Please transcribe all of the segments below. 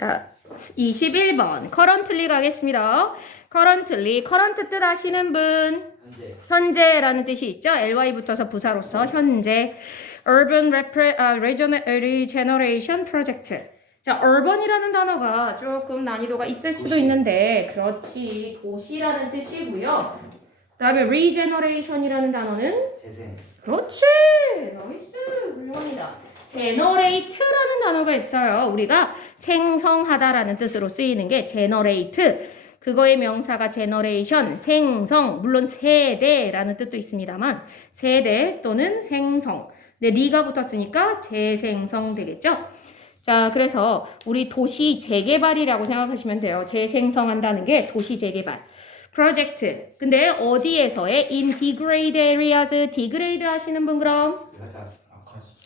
자, 21번 currently 가겠습니다. currently, current 뜻 아시는 분? 현재라는 뜻이 있죠. ly 붙어서 부사로서 현재. urban regeneration project. 자, urban이라는 단어가 조금 난이도가 있을 수도 있는데, 그렇지, 도시라는 뜻이고요. 그다음에 regeneration이라는 단어는 재생. 그렇지, 나이스, 훌륭합니다. generate라는 단어가 있어요. 우리가 생성하다라는 뜻으로 쓰이는 게 generate. 그거의 명사가 generation, 생성, 물론 세대라는 뜻도 있습니다만 세대 또는 생성. 근데 리가 붙었으니까 재생성 되겠죠? 자, 그래서 우리 도시 재개발이라고 생각하시면 돼요. 재생성한다는 게 도시 재개발. 프로젝트. 근데 어디에서의 in degrade areas, degrade 하시는 분 그럼?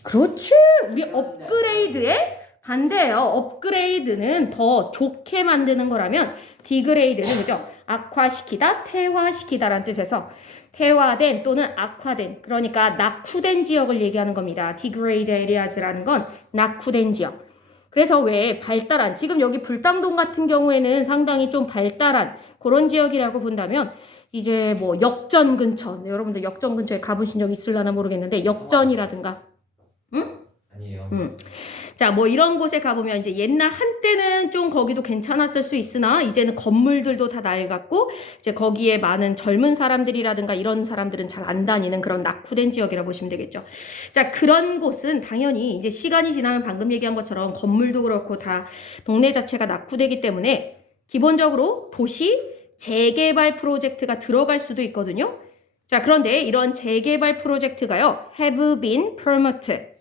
그렇지. 우리 업그레이드의 반대예요. 업그레이드는 더 좋게 만드는 거라면 디그레이드는 그죠? 악화시키다, 퇴화시키다라는 뜻에서 퇴화된 또는 악화된, 그러니까 낙후된 지역을 얘기하는 겁니다. degrade areas라는 건 낙후된 지역. 그래서 왜 발달한, 지금 여기 불당동 같은 경우에는 상당히 좀 발달한 그런 지역이라고 본다면 이제 뭐 역전 근처, 여러분들 역전 근처에 가보신 적 있을려나 모르겠는데 역전이라든가 응? 아니에요. 자, 뭐 이런 곳에 가보면 이제 옛날 한때는 좀 거기도 괜찮았을 수 있으나 이제는 건물들도 다 낡았고 이제 거기에 많은 젊은 사람들이라든가 이런 사람들은 잘 안 다니는 그런 낙후된 지역이라고 보시면 되겠죠. 자, 그런 곳은 당연히 이제 시간이 지나면 방금 얘기한 것처럼 건물도 그렇고 다 동네 자체가 낙후되기 때문에 기본적으로 도시 재개발 프로젝트가 들어갈 수도 있거든요. 자, 그런데 이런 재개발 프로젝트가요, have been promoted.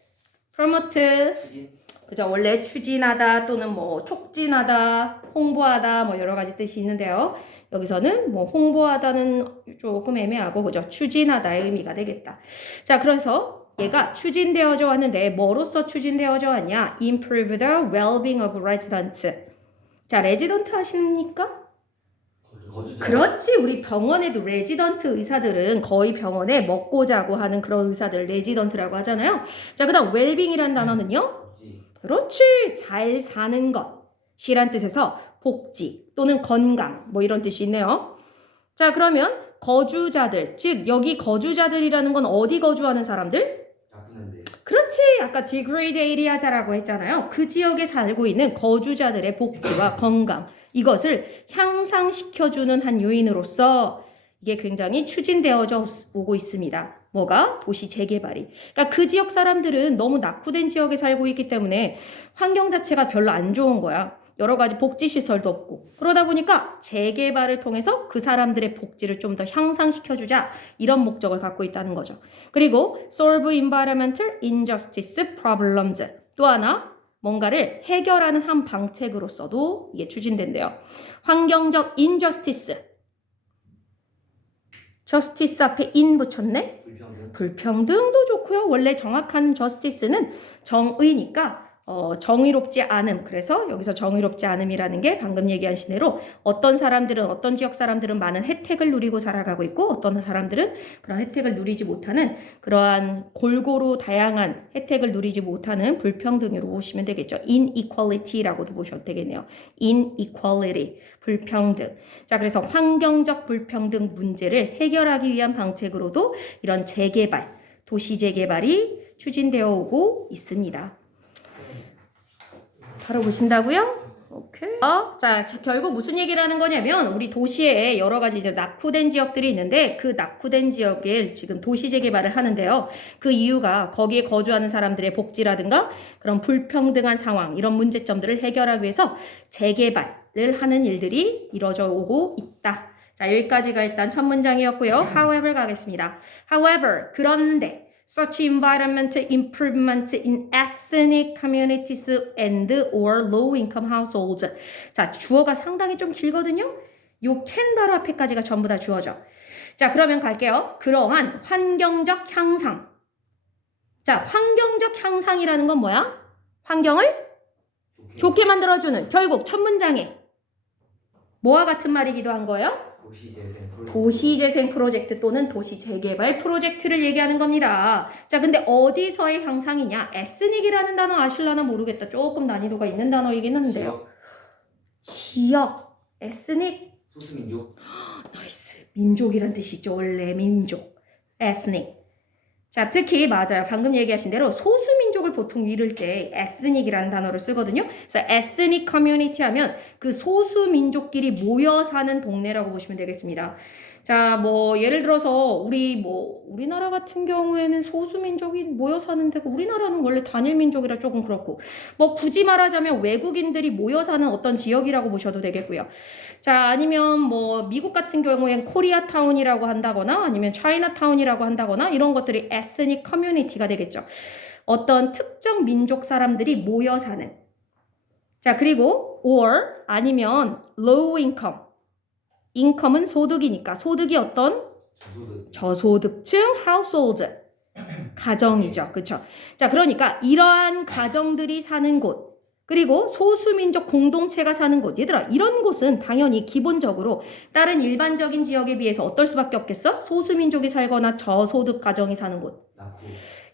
추진. 그죠? 원래 추진하다 또는 뭐 촉진하다, 홍보하다 뭐 여러 가지 뜻이 있는데요. 여기서는 뭐 홍보하다는 조금 애매하고 그죠? 추진하다의 의미가 되겠다. 자, 그래서 얘가 추진되어져 왔는데 뭐로서 추진되어져 왔냐? Improve the well-being of residents. 자, 레지던트 하십니까? 거주자. 그렇지. 우리 병원에도 레지던트 의사들은 거의 병원에 먹고 자고 하는 그런 의사들 레지던트라고 하잖아요. 자, 그 다음 웰빙이라는 단어는요. 그렇지. 잘 사는 것이란 뜻에서 복지 또는 건강 뭐 이런 뜻이 있네요. 자, 그러면 거주자들, 즉 여기 거주자들이라는 건 어디 거주하는 사람들? 나쁘는데. 그렇지. 아까 degrade area라고 했잖아요. 그 지역에 살고 있는 거주자들의 복지와 건강, 이것을 향상시켜주는 한 요인으로서 이게 굉장히 추진되어져 오고 있습니다. 뭐가? 도시 재개발이. 그러니까 그 지역 사람들은 너무 낙후된 지역에 살고 있기 때문에 환경 자체가 별로 안 좋은 거야. 여러 가지 복지시설도 없고. 그러다 보니까 재개발을 통해서 그 사람들의 복지를 좀 더 향상시켜주자. 이런 목적을 갖고 있다는 거죠. 그리고 solve environmental injustice problems. 또 하나 뭔가를 해결하는 한 방책으로서도 이게 추진된대요. 환경적 injustice. justice 앞에 in 붙였네? 불평등도 좋고요. 원래 정확한 justice는 정의니까 정의롭지 않음. 그래서 여기서 정의롭지 않음이라는 게 방금 얘기하신 대로 어떤 사람들은, 어떤 지역 사람들은 많은 혜택을 누리고 살아가고 있고 어떤 사람들은 그런 혜택을 누리지 못하는 그러한 골고루 다양한 혜택을 누리지 못하는 불평등으로 보시면 되겠죠. inequality라고도 보셔도 되겠네요. inequality, 불평등. 자, 그래서 환경적 불평등 문제를 해결하기 위한 방책으로도 이런 재개발, 도시 재개발이 추진되어 오고 있습니다. 바로 보신다고요? 오케이. 자, 결국 무슨 얘기를 하는 거냐면 우리 도시에 여러 가지 이제 낙후된 지역들이 있는데 그 낙후된 지역에 지금 도시 재개발을 하는데요. 그 이유가 거기에 거주하는 사람들의 복지라든가 그런 불평등한 상황, 이런 문제점들을 해결하기 위해서 재개발을 하는 일들이 이루어져 오고 있다. 자, 여기까지가 일단 첫 문장이었고요. However 가겠습니다. However, 그런데 such environmental improvement in ethnic communities and or low-income households. 자, 주어가 상당히 좀 길거든요. 요 can 바로 앞에까지가 전부 다 주어죠. 자, 그러면 갈게요. 그러한 환경적 향상. 자, 환경적 향상이라는 건 뭐야? 환경을 좋게 만들어주는, 결국 첫 문장에 뭐와 같은 말이기도 한 거예요? 도시재생 프로젝트 또는 도시재개발 프로젝트를 얘기하는 겁니다. 자, 근데 어디서의 향상이냐? 에스닉이라는 단어 아실라나 모르겠다. 조금 난이도가 있는 단어이긴 한데요. 지역, ethnic, 소수민족. 나이스. 민족이란 뜻이 있죠. 원래 민족, ethnic. 자, 특히 맞아요. 방금 얘기하신 대로 소수민족을 보통 이를 때 ethnic이라는 단어를 쓰거든요. 그래서 ethnic community 하면 그 소수민족끼리 모여 사는 동네라고 보시면 되겠습니다. 자, 뭐 예를 들어서 우리나라 같은 경우에는 소수민족이 모여 사는 데고 우리나라는 원래 단일민족이라 조금 그렇고 뭐 굳이 말하자면 외국인들이 모여 사는 어떤 지역이라고 보셔도 되겠고요. 자, 아니면 뭐 미국 같은 경우엔 코리아타운이라고 한다거나 아니면 차이나타운이라고 한다거나 이런 것들이 ethnic community가 되겠죠. 어떤 특정 민족 사람들이 모여 사는. 자, 그리고 or 아니면 low income. income은 소득이니까 소득이 어떤 저소득층 household 가정이죠. 그렇죠? 자, 그러니까 이러한 가정들이 사는 곳 그리고 소수민족 공동체가 사는 곳. 얘들아, 이런 곳은 당연히 기본적으로 다른 일반적인 지역에 비해서 어떨 수밖에 없겠어? 소수민족이 살거나 저소득 가정이 사는 곳. 낙후.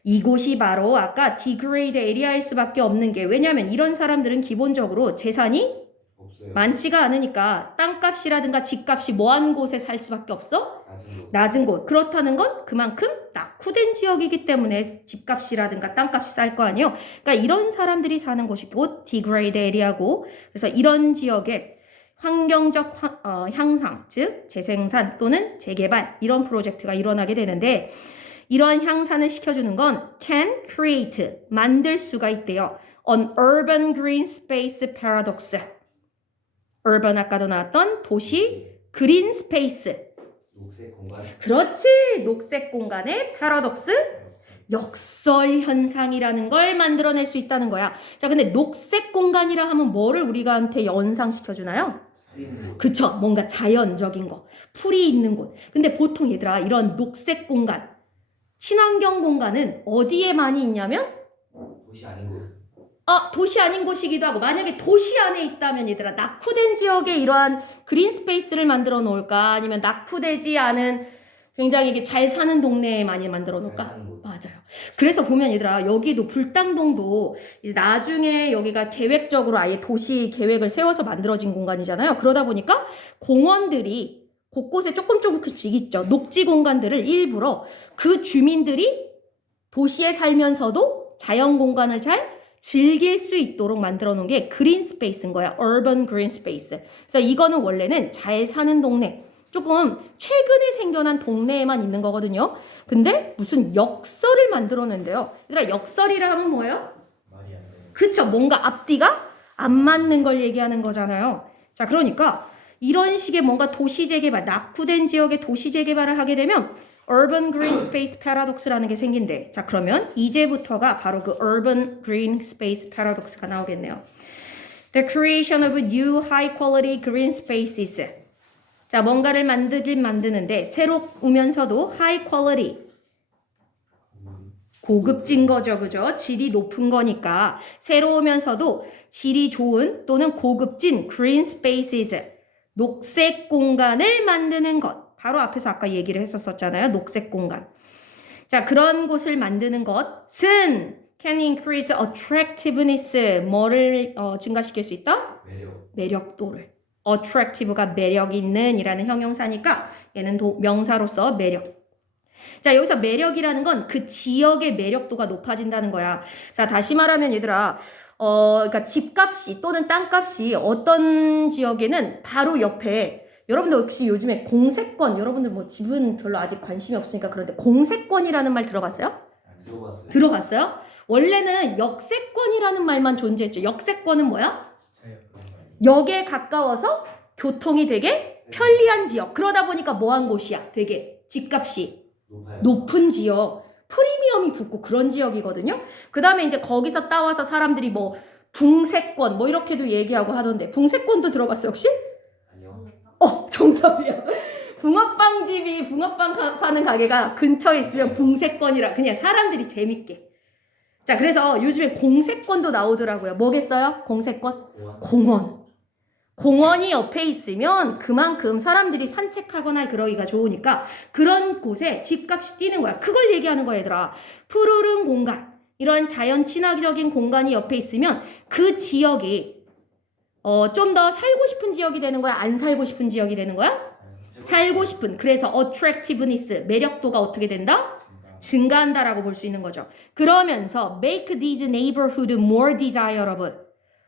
이곳이 바로 아까 degrade area일 수밖에 없는 게 왜냐하면 이런 사람들은 기본적으로 재산이 없어요. 많지가 않으니까 땅값이라든가 집값이 뭐한 곳에 살 수밖에 없어? 낮은 곳. 그렇다는 건 그만큼 낙후된 지역이기 때문에 집값이라든가 땅값이 쌀 거 아니에요. 그러니까 이런 사람들이 사는 곳이 곧 degrade area고 그래서 이런 지역에 환경적 향상, 즉 재생산 또는 재개발 이런 프로젝트가 일어나게 되는데 이러한 향산을 시켜주는 건 can create, 만들 수가 있대요. An urban green space paradox. urban 아까도 나왔던 도시 그린 스페이스. 녹색 공간. 그렇지. 녹색 공간의 패러독스 역설 현상이라는 걸 만들어낼 수 있다는 거야. 자, 근데 녹색 공간이라 하면 뭐를 우리가한테 연상시켜 주나요? 그쵸. 뭔가 자연적인 거. 풀이 있는 곳. 근데 보통 얘들아 이런 녹색 공간, 친환경 공간은 어디에 많이 있냐면 도시 아닌 곳. 도시 아닌 곳이기도 하고 만약에 도시 안에 있다면 얘들아 낙후된 지역에 이러한 그린 스페이스를 만들어 놓을까 아니면 낙후되지 않은 굉장히 이게 잘 사는 동네에 많이 만들어 놓을까? 맞아요. 그래서 보면 얘들아 여기도 불당동도 이제 나중에 여기가 계획적으로 아예 도시 계획을 세워서 만들어진 공간이잖아요. 그러다 보니까 공원들이 곳곳에 조금씩 있죠. 녹지 공간들을 일부러 그 주민들이 도시에 살면서도 자연 공간을 잘 즐길 수 있도록 만들어 놓은 게 그린 스페이스인 거야. urban green space. 그래서 이거는 원래는 잘 사는 동네, 조금 최근에 생겨난 동네에만 있는 거거든요. 근데 무슨 역설을 만들어 낸대요. 그러니까 역설이라 하면 뭐예요? 말이 안 돼. 그쵸. 뭔가 앞뒤가 안 맞는 걸 얘기하는 거잖아요. 자, 그러니까 이런 식의 뭔가 도시 재개발, 낙후된 지역에 도시 재개발을 하게 되면 urban green space paradox라는 게 생긴대. 자, 그러면 이제부터가 바로 그 urban green space paradox가 나오겠네요. The creation of new high quality green spaces. 자, 뭔가를 만드는데 새로우면서도 high quality. 고급진 거죠. 그죠? 질이 높은 거니까 새로우면서도 질이 좋은 또는 고급진 green spaces. 녹색 공간을 만드는 것. 바로 앞에서 아까 얘기를 했었잖아요. 녹색 공간. 자, 그런 곳을 만드는 것은 can increase attractiveness. 뭐를 증가시킬 수 있다? 매력도를. attractive가 매력 있는 이라는 형용사니까 얘는 명사로서 매력. 자, 여기서 매력이라는 건 그 지역의 매력도가 높아진다는 거야. 자, 다시 말하면 얘들아 그러니까 집값이 또는 땅값이 어떤 지역에는 바로 옆에 여러분들 혹시 요즘에 공세권, 여러분들 뭐 집은 별로 아직 관심이 없으니까 그런데 공세권이라는 말 들어봤어요? 들어봤어요. 들어봤어요? 원래는 역세권이라는 말만 존재했죠. 역세권은 뭐야? 역에 가까워서 교통이 되게 편리한 지역. 그러다 보니까 뭐한 곳이야? 되게 집값이 높은 지역. 프리미엄이 붙고 그런 지역이거든요. 그 다음에 이제 거기서 따와서 사람들이 뭐 붕세권 뭐 이렇게도 얘기하고 하던데 붕세권도 들어봤어요 혹시? 정답이야. 붕어빵집이 붕어빵 파는 가게가 근처에 있으면 붕세권이라 그냥 사람들이 재밌게. 자, 그래서 요즘에 공세권도 나오더라고요. 뭐겠어요? 공세권? 공원. 공원이 옆에 있으면 그만큼 사람들이 산책하거나 그러기가 좋으니까 그런 곳에 집값이 뛰는 거야. 그걸 얘기하는 거야, 얘들아. 푸르른 공간, 이런 자연 친화적인 공간이 옆에 있으면 그 지역이 좀 더 살고 싶은 지역이 되는 거야? 안 살고 싶은 지역이 되는 거야? 살고 싶은. 그래서 attractiveness, 매력도가 어떻게 된다? 증가한다라고 볼 수 있는 거죠. 그러면서 make these neighborhood more desirable.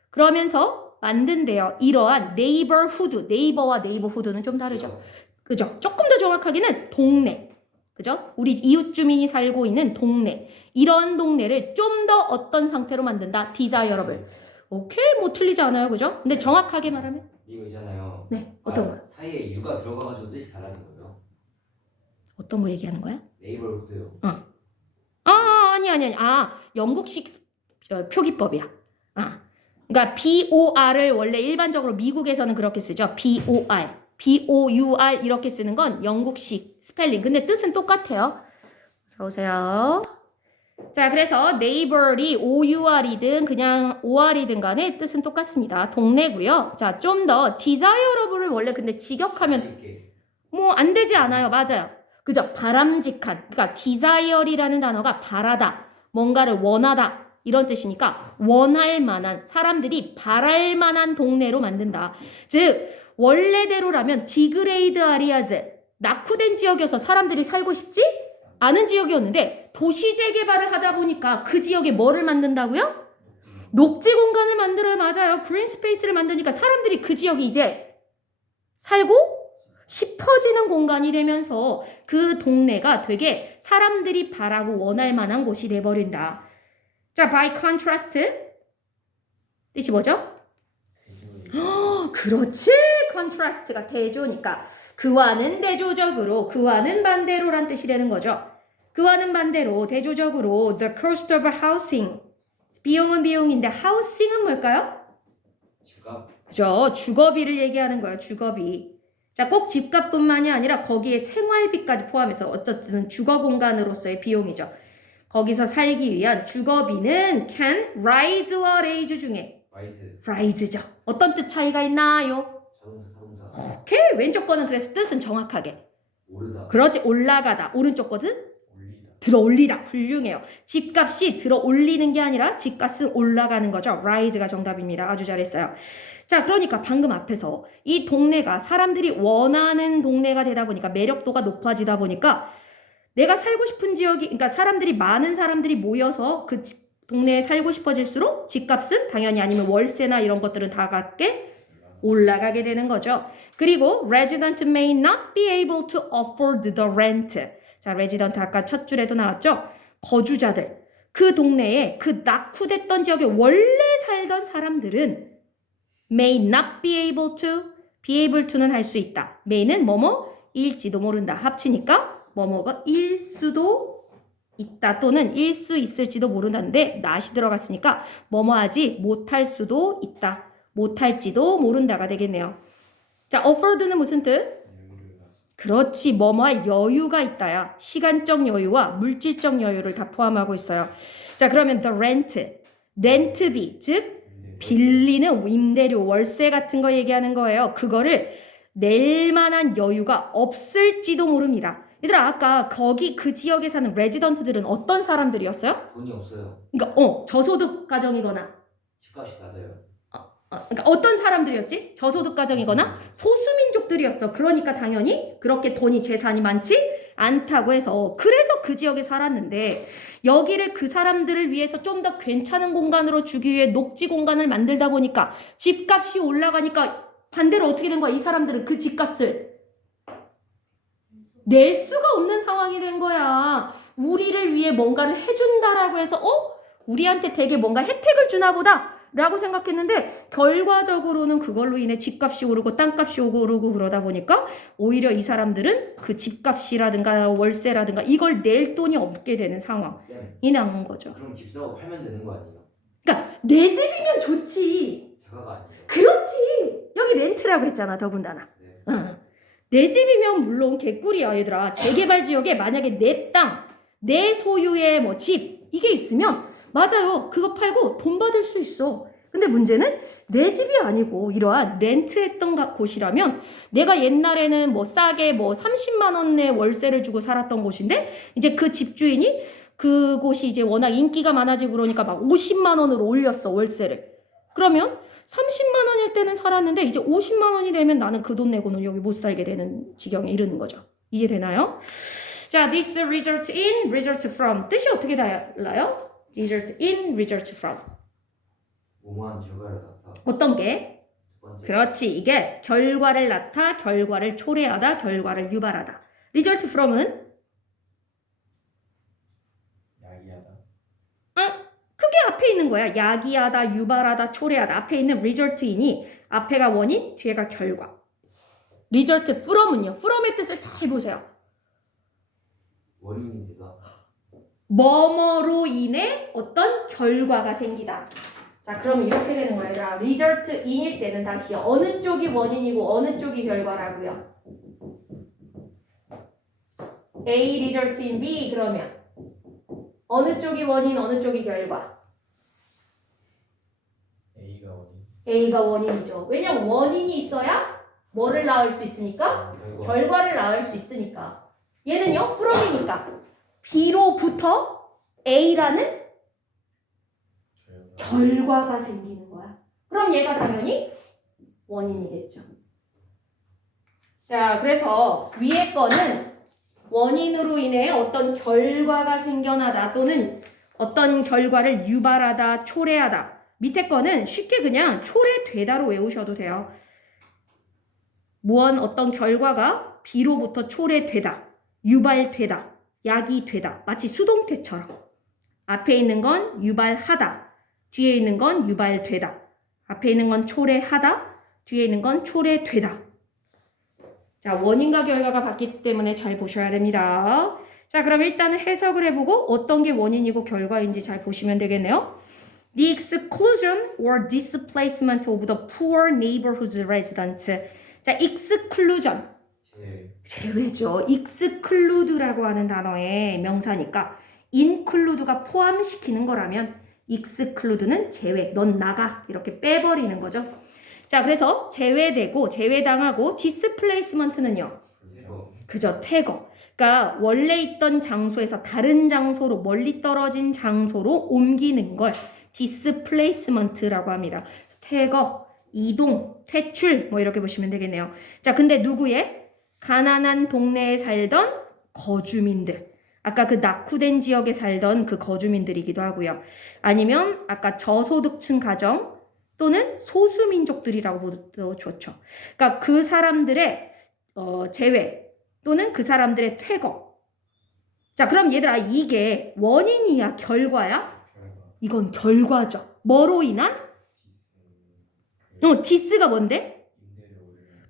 그러면서 만든대요. 이러한 neighborhood, 네이버와 neighborhood는 좀 다르죠. 그죠? 조금 더 정확하게는 동네. 그죠? 우리 이웃 주민이 살고 있는 동네. 이런 동네를 좀 더 어떤 상태로 만든다? desirable. 오케이, 뭐 틀리지 않아요. 그죠? 근데 정확하게 말하면? 이거 있잖아요. 네, 어떤 거요? 사이에 유가 들어가가지고 뜻이 달라진 거예요. 어떤 거 얘기하는 거야? 네이버후드요. 아니. 영국식 표기법이야. 그러니까 BOR을 원래 일반적으로 미국에서는 그렇게 쓰죠. BOR, BOUR 이렇게 쓰는 건 영국식 스펠링. 근데 뜻은 똑같아요. 어서 오세요. 자, 그래서 neighbor이 OUR이든 그냥 OR이든 간에 뜻은 똑같습니다. 동네고요. 자, 좀 더 desirable을 원래 근데 직역하면 뭐 안 되지 않아요. 맞아요. 그죠? 바람직한. 그러니까 desire이라는 단어가 바라다, 뭔가를 원하다 이런 뜻이니까 원할 만한, 사람들이 바랄 만한 동네로 만든다. 즉 원래대로라면 디그레이드 아리아즈, 낙후된 지역이어서 사람들이 살고 싶지 않은 지역이었는데 도시 재개발을 하다 보니까 그 지역에 뭐를 만든다고요? 녹지 공간을 만들어요. 맞아요. 그린 스페이스를 만드니까 사람들이 그 지역이 이제 살고 싶어지는 공간이 되면서 그 동네가 되게 사람들이 바라고 원할 만한 곳이 돼버린다. 자, by contrast 뜻이 뭐죠? 그렇지. contrast가 대조니까 그와는 대조적으로, 그와는 반대로란 뜻이 되는 거죠. 그와는 반대로, 대조적으로 the cost of housing, 비용은 비용인데 housing은 뭘까요? 집값. 그죠. 주거비를 얘기하는 거예요. 주거비. 자, 꼭 집값뿐만이 아니라 거기에 생활비까지 포함해서 어쨌든 주거 공간으로서의 비용이죠. 거기서 살기 위한 주거비는 can rise와 raise 중에 rise죠. 어떤 뜻 차이가 있나요? 자동차. 오케이. 왼쪽 거는 그래서 뜻은 정확하게 오르다. 그렇지. 올라가다. 오른쪽 거는 올리다. 들어 올리다. 훌륭해요. 집값이 들어 올리는 게 아니라 집값은 올라가는 거죠. rise가 정답입니다. 아주 잘했어요. 자, 그러니까 방금 앞에서 이 동네가 사람들이 원하는 동네가 되다 보니까 매력도가 높아지다 보니까 내가 살고 싶은 지역이, 그러니까 사람들이, 많은 사람들이 모여서 그 동네에 살고 싶어질수록 집값은 당연히, 아니면 월세나 이런 것들은 다 같게 올라가게 되는 거죠. 그리고 resident may not be able to afford the rent. 자, resident 아까 첫 줄에도 나왔죠. 거주자들, 그 동네에, 그 낙후됐던 지역에 원래 살던 사람들은 may not be able to, be able to는 할 수 있다. may는 뭐뭐일지도 모른다. 합치니까 뭐뭐가 일 수도 있다 또는 일 수 있을지도 모른다인데 not이 들어갔으니까 뭐뭐하지 못할 수도 있다. 못할지도 모른다가 되겠네요. 자, afford는 무슨 뜻? 그렇지. 뭐뭐할 여유가 있다야. 시간적 여유와 물질적 여유를 다 포함하고 있어요. 자, 그러면 the rent, 렌트비, 즉 빌리는 임대료, 월세 같은 거 얘기하는 거예요. 그거를 낼 만한 여유가 없을지도 모릅니다. 얘들아, 아까 거기 그 지역에 사는 레지던트들은 어떤 사람들이었어요? 돈이 없어요. 그러니까 저소득 가정이거나 집값이 낮아요. 그러니까 어떤 사람들이었지? 저소득 가정이거나 소수민족들이었어. 그러니까 당연히 그렇게 돈이, 재산이 많지 않다고 해서, 그래서 그 지역에 살았는데 여기를 그 사람들을 위해서 좀 더 괜찮은 공간으로 주기 위해 녹지 공간을 만들다 보니까 집값이 올라가니까 반대로 어떻게 된 거야? 이 사람들은 그 집값을 낼 수가 없는 상황이 된 거야. 우리를 위해 뭔가를 해준다라고 해서 우리한테 되게 뭔가 혜택을 주나 보다 라고 생각했는데 결과적으로는 그걸로 인해 집값이 오르고 땅값이 오르고 그러다 보니까 오히려 이 사람들은 그 집값이라든가 월세라든가 이걸 낼 돈이 없게 되는 상황이 나온 거죠. 그럼 집 사고 팔면 되는 거 아니에요? 그러니까 내 집이면 좋지. 자가가 아니에요. 그렇지. 여기 렌트라고 했잖아, 더군다나. 네. 내 집이면 물론 개꿀이야, 얘들아. 재개발 지역에 만약에 내 땅, 내 소유의 뭐 집 이게 있으면 맞아요. 그거 팔고 돈 받을 수 있어. 근데 문제는 내 집이 아니고 이러한 렌트했던 곳이라면 내가 옛날에는 뭐 싸게 뭐 30만 원의 월세를 주고 살았던 곳인데 이제 그 집주인이 그곳이 이제 워낙 인기가 많아지고 그러니까 막 50만 원으로 올렸어, 월세를. 그러면 30만 원일 때는 살았는데 이제 50만 원이 되면 나는 그 돈 내고는 여기 못 살게 되는 지경에 이르는 거죠. 이해되나요? 자, this result in, result from 뜻이 어떻게 달라요? result in, result from 오만 결과를 나타. 어떤 게? 두 번째. 그렇지. 이게 결과를 낳다, 결과를 초래하다, 결과를 유발하다. result from은 야기하다. 크게 앞에 있는 거야. 야기하다, 유발하다, 초래하다. 앞에 있는 result in이 앞에가 원인, 뒤에가 결과. result from은요. from의 뜻을 잘 보세요. 원인이 되다. 뭐뭐로 인해 어떤 결과가 생기다. 자, 그럼 이렇게 되는 거예요. 자, result in일 때는 다시 어느 쪽이 원인이고 어느 쪽이 결과라고요. A result in B 그러면 어느 쪽이 원인, 어느 쪽이 결과? A가 원인. A가 원인이죠. 왜냐면 원인이 있어야 뭐를 낳을 수 있으니까? 결과. 결과를 낳을 수 있으니까. 얘는요, from이니까 B로부터 A라는 결과가 생기는 거야. 그럼 얘가 당연히 원인이겠죠. 자, 그래서 위에 거는 원인으로 인해 어떤 결과가 생겨나다 또는 어떤 결과를 유발하다, 초래하다. 밑에 거는 쉽게 그냥 초래되다로 외우셔도 돼요. 무언 어떤 결과가 B로부터 초래되다, 유발되다, 야기되다. 마치 수동태처럼. 앞에 있는 건 유발하다, 뒤에 있는 건 유발되다. 앞에 있는 건 초래하다, 뒤에 있는 건 초래되다. 자, 원인과 결과가 같기 때문에 잘 보셔야 됩니다. 자, 그럼 일단은 해석을 해보고 어떤 게 원인이고 결과인지 잘 보시면 되겠네요. The exclusion or displacement of the poor neighborhood residents. 자, exclusion. 제외죠. exclude라고 하는 단어의 명사니까 include가 포함시키는 거라면 exclude는 제외, 넌 나가 이렇게 빼버리는 거죠. 자, 그래서 제외되고 제외당하고 displacement는요. 이거 그죠, 퇴거. 그러니까 원래 있던 장소에서 다른 장소로 멀리 떨어진 장소로 옮기는 걸 displacement라고 합니다. 퇴거, 이동, 퇴출 뭐 이렇게 보시면 되겠네요. 자, 근데 누구의? 가난한 동네에 살던 거주민들. 아까 그 낙후된 지역에 살던 그 거주민들이기도 하고요. 아니면 아까 저소득층 가정 또는 소수민족들이라고 보도 좋죠. 그러니까 그 사람들의 제외 또는 그 사람들의 퇴거. 자, 그럼 얘들아 이게 원인이야 결과야? 이건 결과죠. 뭐로 인한? 디스가 뭔데?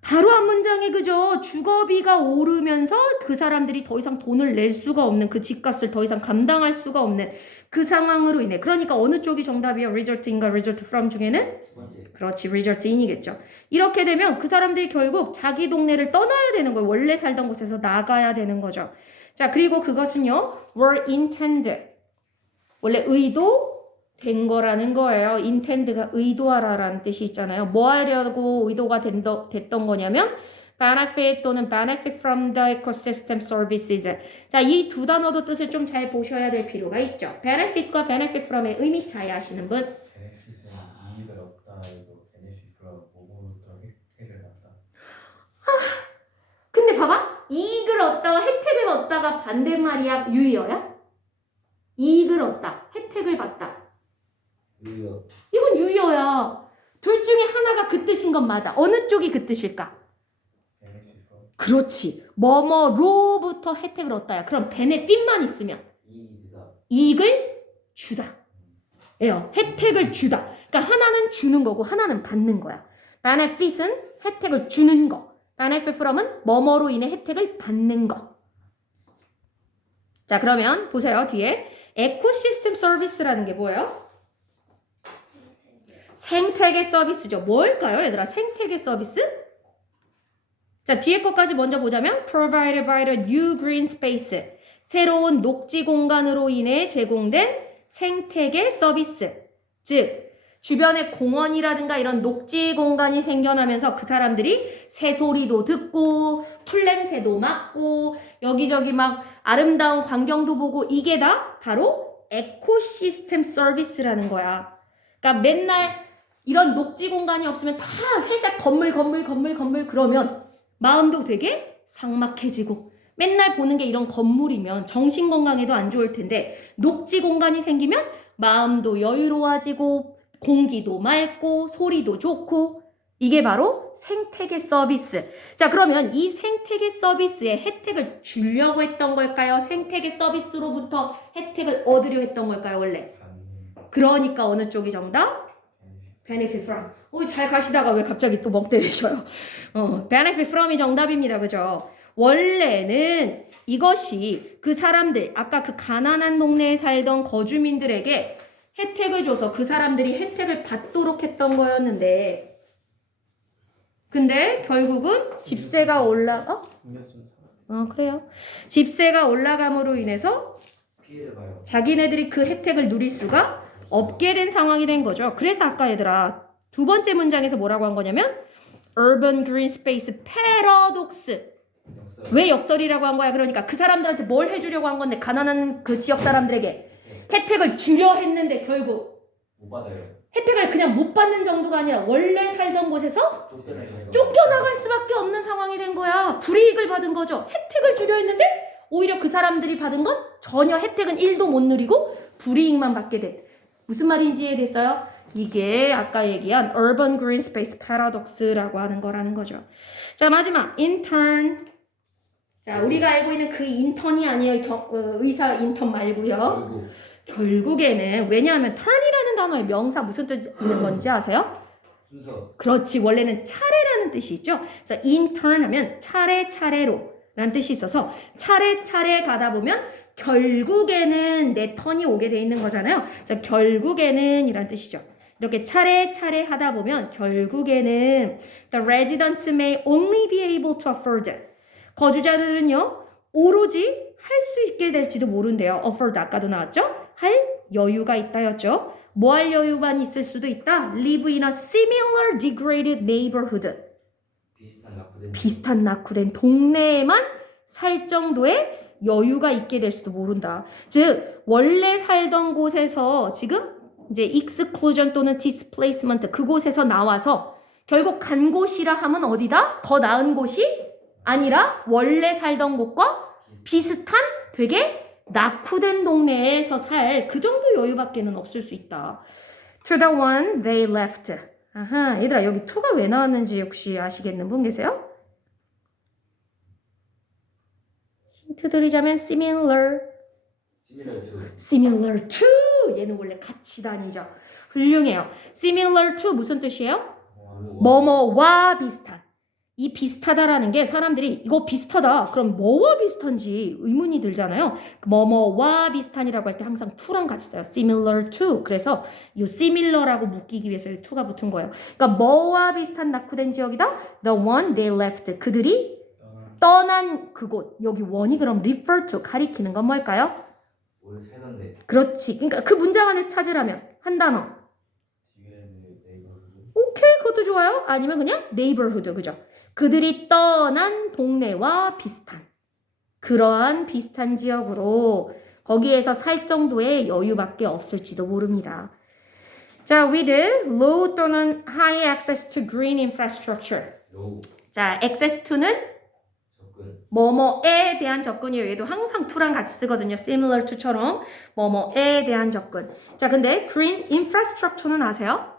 바로 앞 문장에 그죠. 주거비가 오르면서 그 사람들이 더 이상 돈을 낼 수가 없는 그 집값을 더 이상 감당할 수가 없는 그 상황으로 인해. 그러니까 어느 쪽이 정답이야? result in과 result from 중에는? 두 번째. 그렇지, result in이겠죠. 이렇게 되면 그 사람들이 결국 자기 동네를 떠나야 되는 거예요. 원래 살던 곳에서 나가야 되는 거죠. 자, 그리고 그것은요, were intended. 원래 의도된 거라는 거예요. intend가 의도하라라는 뜻이 있잖아요. 뭐 하려고 의도가 됐던 거냐면 benefit 또는 benefit from the ecosystem services. 자, 이 두 단어도 뜻을 좀 잘 보셔야 될 필요가 있죠. benefit과 benefit from의 의미 차이 아시는 분? 베네핏은 이익을 얻다 이거 베네핏 플러스 뭐부터 혜택을 받다. 근데 봐봐. 이익을 얻다와 혜택을 얻다가 반대말이야? 유의어야? 이익을 얻다, 혜택을 받다. 유효. 이건 유의어야. 둘 중에 하나가 그 뜻인 건 맞아. 어느 쪽이 그 뜻일까? 베네핏 플러스 그렇지. 뭐뭐로부터 혜택을 얻다야. 그럼 베네핏만 있으면 이익이 되다. 이익을 주다. 예요. 혜택을 주다. 그러니까 하나는 주는 거고 하나는 받는 거야. benefit은 혜택을 주는 거. benefit from은 뭐뭐로 인해 혜택을 받는 거. 자, 그러면 보세요. 뒤에 에코시스템 서비스라는 게 뭐예요? 생태계 서비스죠. 뭘까요, 얘들아? 생태계 서비스? 자, 뒤에 것까지 먼저 보자면 provided by the new green space. 새로운 녹지 공간으로 인해 제공된 생태계 서비스. 즉, 주변에 공원이라든가 이런 녹지 공간이 생겨나면서 그 사람들이 새소리도 듣고 풀냄새도 맡고 여기저기 막 아름다운 광경도 보고 이게 다 바로 에코시스템 서비스라는 거야. 그러니까 맨날 이런 녹지 공간이 없으면 다 회색 건물 그러면 마음도 되게 삭막해지고 맨날 보는 게 이런 건물이면 정신 건강에도 안 좋을 텐데 녹지 공간이 생기면 마음도 여유로워지고 공기도 맑고 소리도 좋고 이게 바로 생태계 서비스. 자, 그러면 이 생태계 서비스의 혜택을 주려고 했던 걸까요? 생태계 서비스로부터 혜택을 얻으려 했던 걸까요, 원래? 그러니까 어느 쪽이 정답? benefit from. 잘 가시다가 왜 갑자기 또 멍 때리셔요? benefit from이 정답입니다. 그죠? 원래는 이것이 그 사람들, 아까 그 가난한 동네에 살던 거주민들에게 혜택을 줘서 그 사람들이 혜택을 받도록 했던 거였는데 근데 결국은 집세가 올라가? 그래요. 집세가 올라감으로 인해서 피해를 봐요. 자기네들이 그 혜택을 누릴 수가 없게 된 상황이 된 거죠. 그래서 아까 얘들아 두 번째 문장에서 뭐라고 한 거냐면 urban green space paradox. 역설. 왜 역설이라고 한 거야? 그러니까 그 사람들한테 뭘 해주려고 한 건데 가난한 그 지역 사람들에게 혜택을 주려 했는데 결국 못 받아요. 혜택을 그냥 못 받는 정도가 아니라 원래 살던 곳에서 쫓겨나요. 쫓겨나갈 수밖에 없는 상황이 된 거야. 불이익을 받은 거죠. 혜택을 주려 했는데 오히려 그 사람들이 받은 건 전혀 혜택은 1도 못 누리고 불이익만 받게 된. 무슨 말인지 이해됐어요? 이게 아까 얘기한 urban green space paradox라고 하는 거라는 거죠. 자, 마지막 intern. 자, 우리가 알고 있는 그 인턴이 아니에요. 의사 인턴 말고요. 그리고 결국에는 왜냐하면 turn이라는 단어의 명사 무슨 뜻 있는 건지 아세요? 순서. 그렇지. 원래는 차례라는 뜻이 있죠. 그래서 intern 하면 차례차례로 라는 뜻이 있어서 차례차례 가다 보면 결국에는 내 턴이 오게 돼 있는 거잖아요. 그래서 결국에는 이란 뜻이죠. 이렇게 차례차례 하다 보면 결국에는 the residents may only be able to afford. 거주자들은요. 오로지 할 수 있게 될지도 모른대요. afford 아까도 나왔죠? 할 여유가 있다였죠. 뭐 할 여유만 있을 수도 있다. live in a similar degraded neighborhood. 비슷한 낙후된 동네에만 살 정도의 여유가 있게 될 수도 모른다. 즉 원래 살던 곳에서 지금 이제 exclusion 또는 displacement 그곳에서 나와서 결국 간 곳이라 하면 어디다? 더 나은 곳이 아니라 원래 살던 곳과 비슷한 되게 낙후된 동네에서 살 그 정도 여유밖에는 없을 수 있다. To the one they left. 아하, 얘들아 여기 to가 왜 나왔는지 혹시 아시겠는 분 계세요? 힌트 드리자면 similar to 얘는 원래 같이 다니죠. 훌륭해요. similar to 무슨 뜻이에요? 뭐뭐와 비슷한. 이 비슷하다라는 게 사람들이 이거 비슷하다 그럼 뭐와 비슷한지 의문이 들잖아요. 뭐뭐와 비슷한이라고 할 때 항상 to랑 같이 써요. similar to. 그래서 이 similar라고 묶이기 위해서 이 to가 붙은 거예요. 그러니까 뭐와 비슷한 낙후된 지역이다. The one they left. 그들이 떠난 그곳. 여기 one이 그럼 refer to 가리키는 건 뭘까요? 원래 살던데. 그렇지. 그러니까 그 문장 안에서 찾으라면 한 단어. 오케이, 그것도 좋아요. 아니면 그냥 neighborhood. 그죠? 그들이 떠난 동네와 비슷한 그러한 비슷한 지역으로 거기에서 살 정도의 여유밖에 없을지도 모릅니다. 자, with low 또는 high access to green infrastructure. low. 자, access to는 접근. 뭐뭐에 대한 접근이에요. 얘도 항상 to랑 같이 쓰거든요. similar to처럼 뭐뭐에 대한 접근. 자, 근데 green infrastructure는 아세요?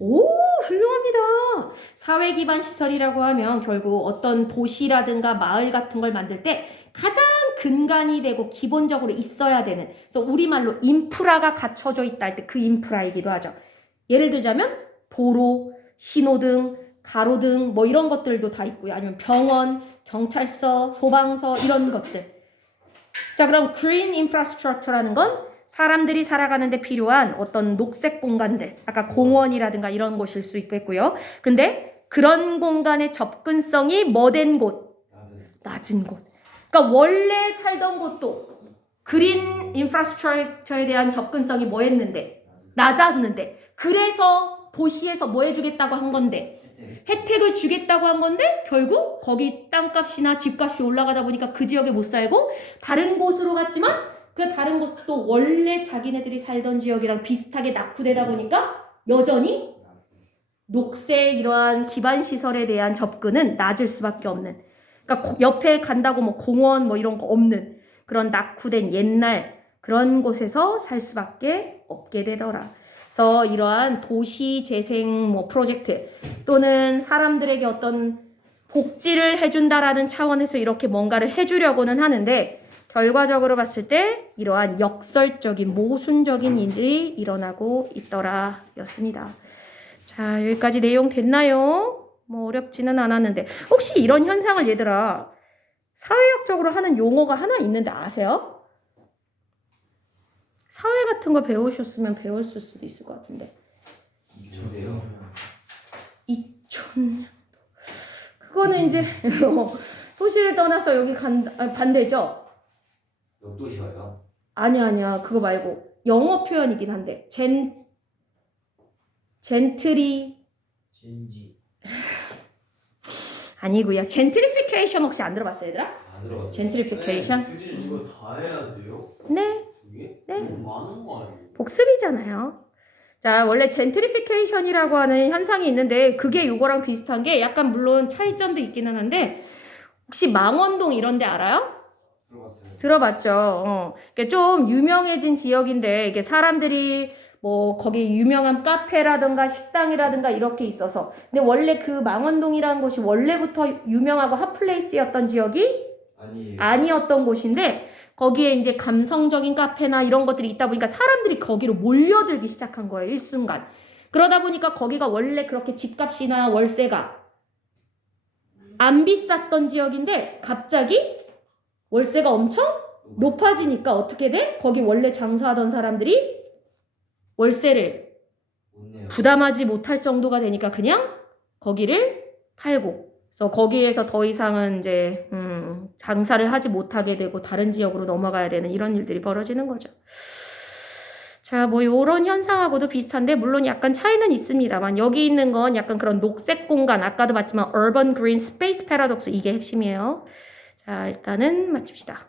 오, 훌륭합니다. 사회 기반 시설이라고 하면 결국 어떤 도시라든가 마을 같은 걸 만들 때 가장 근간이 되고 기본적으로 있어야 되는, 그래서 우리말로 인프라가 갖춰져 있다 할 때 그 인프라이기도 하죠. 예를 들자면 도로, 신호등, 가로등 뭐 이런 것들도 다 있고요. 아니면 병원, 경찰서, 소방서 이런 것들. 자, 그럼 green infrastructure라는 건 사람들이 살아가는 데 필요한 어떤 녹색 공간들, 아까 공원이라든가 이런 곳일 수 있겠고요. 근데 그런 공간의 접근성이 뭐된 곳? 낮은 곳. 그러니까 원래 살던 곳도 그린 인프라스트럭처에 대한 접근성이 뭐였는데? 낮았는데. 그래서 도시에서 뭐 해주겠다고 한 건데? 혜택을 주겠다고 한 건데 결국 거기 땅값이나 집값이 올라가다 보니까 그 지역에 못 살고 다른 곳으로 갔지만 그 다른 곳도 원래 자기네들이 살던 지역이랑 비슷하게 낙후되다 보니까 여전히 녹색 이러한 기반 시설에 대한 접근은 낮을 수밖에 없는. 그러니까 옆에 간다고 뭐 공원 뭐 이런 거 없는 그런 낙후된 옛날 그런 곳에서 살 수밖에 없게 되더라. 그래서 이러한 도시 재생 뭐 프로젝트 또는 사람들에게 어떤 복지를 해준다라는 차원에서 이렇게 뭔가를 해주려고는 하는데 결과적으로 봤을 때 이러한 역설적인 모순적인 일이 일어나고 있더라 였습니다. 자, 여기까지 내용 됐나요? 뭐 어렵지는 않았는데 혹시 이런 현상을 얘들아 사회학적으로 하는 용어가 하나 있는데 아세요? 사회 같은 거 배우셨으면 배웠을 수도 있을 것 같은데. 이준대요. 2000년 그거는 이제 도시를 떠나서 여기 반대죠? 역도시가요? 아니야 그거 말고 영어 표현이긴 한데 젠트리 진지. 아니고요. 젠트리피케이션 혹시 안 들어봤어요, 얘들아? 안 들어봤어요. 젠트리피케이션? 드릴 이거 다 해야 돼요? 네, 그게? 네. 너무 많은 거 아니에요? 복습이잖아요. 자, 원래 젠트리피케이션이라고 하는 현상이 있는데 그게 요거랑 비슷한 게 약간 물론 차이점도 있기는 한데 혹시 망원동 이런 데 알아요? 들어봤어요. 들어봤죠. 이게 좀 유명해진 지역인데 이게 사람들이 뭐 거기 유명한 카페라든가 식당이라든가 이렇게 있어서 근데 원래 그 망원동이라는 곳이 원래부터 유명하고 핫플레이스였던 지역이 아니 아니었던 곳인데 거기에 이제 감성적인 카페나 이런 것들이 있다 보니까 사람들이 거기로 몰려들기 시작한 거예요. 일순간. 그러다 보니까 거기가 원래 그렇게 집값이나 월세가 안 비쌌던 지역인데 갑자기 월세가 엄청 높아지니까 어떻게 돼? 거기 원래 장사하던 사람들이 월세를 못내요. 부담하지 못할 정도가 되니까 그냥 거기를 팔고 그래서 거기에서 더 이상은 이제 장사를 하지 못하게 되고 다른 지역으로 넘어가야 되는 이런 일들이 벌어지는 거죠. 자, 뭐 요런 현상하고도 비슷한데 물론 약간 차이는 있습니다만 여기 있는 건 약간 그런 녹색 공간 아까도 봤지만 urban green space paradox 이게 핵심이에요. 자, 일단은 마칩시다.